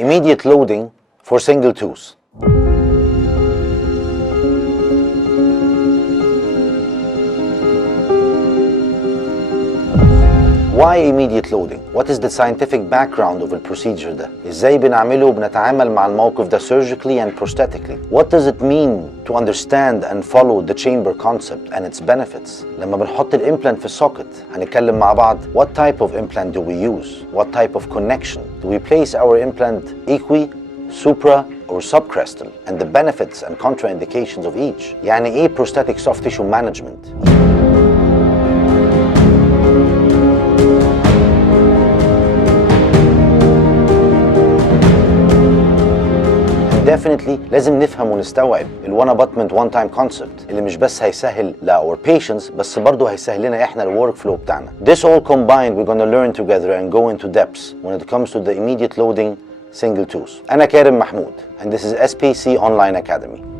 Immediate loading for single tooth. Why immediate loading? What is the scientific background of البروسيجر ده؟ ازاي بنعمله وبنتعامل مع الموقف ده surgically and prosthetically? What does it mean to understand and follow the chamber concept and its benefits? لما بنحط الامبلانت في السوكت هنتكلم مع بعض what type of implant do we use? What type of connection? Do we place our implant equi, supra or subcrestal? And the benefits and contraindications of each. يعني ايه prosthetic soft tissue management? Definitely لازم نفهم ونستوعب ال one abutment one time concept اللي مش بس هيسهل ل our patients بس برضه هيسهل لنا احنا ال workflow بتاعنا. This all combined we're gonna learn together and go into depths when it comes to the immediate loading single tooth. أنا كارم محمود and this is SPC Online Academy.